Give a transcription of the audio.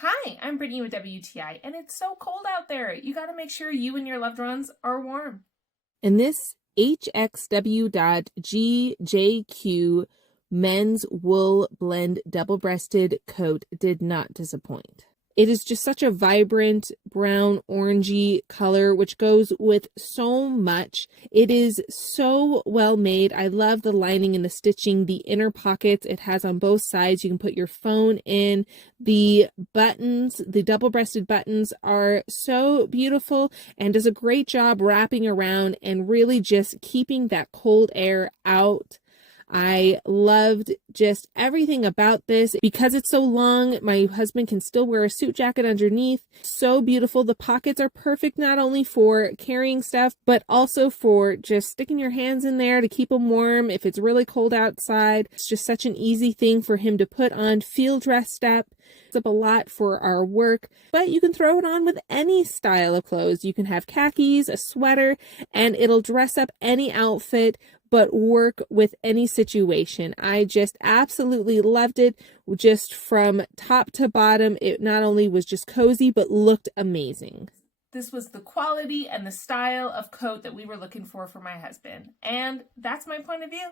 Hi, I'm Brittany with WTI, and it's so cold out there. You got to make sure you and your loved ones are warm. And this HXW.GJQ men's wool blend double-breasted coat did not disappoint. It is just such a vibrant brown orangey color, which goes with so much. It is so well made. I love the lining and the stitching, the inner pockets it has on both sides. You can put your phone in. The buttons, the double-breasted buttons are so beautiful and does a great job wrapping around and really just keeping that cold air out. I loved just everything about this. Because it's so long, my husband can still wear a suit jacket underneath. So beautiful. The pockets are perfect not only for carrying stuff, but also for just sticking your hands in there to keep them warm if it's really cold outside. It's just such an easy thing for him to put on, feel dressed up. It's up a lot for our work, but you can throw it on with any style of clothes. You can have khakis, a sweater, and it'll dress up any outfit but work with any situation. I just absolutely loved it. Just from top to bottom, it not only was just cozy, but looked amazing. This was the quality and the style of coat that we were looking for my husband, and that's my point of view.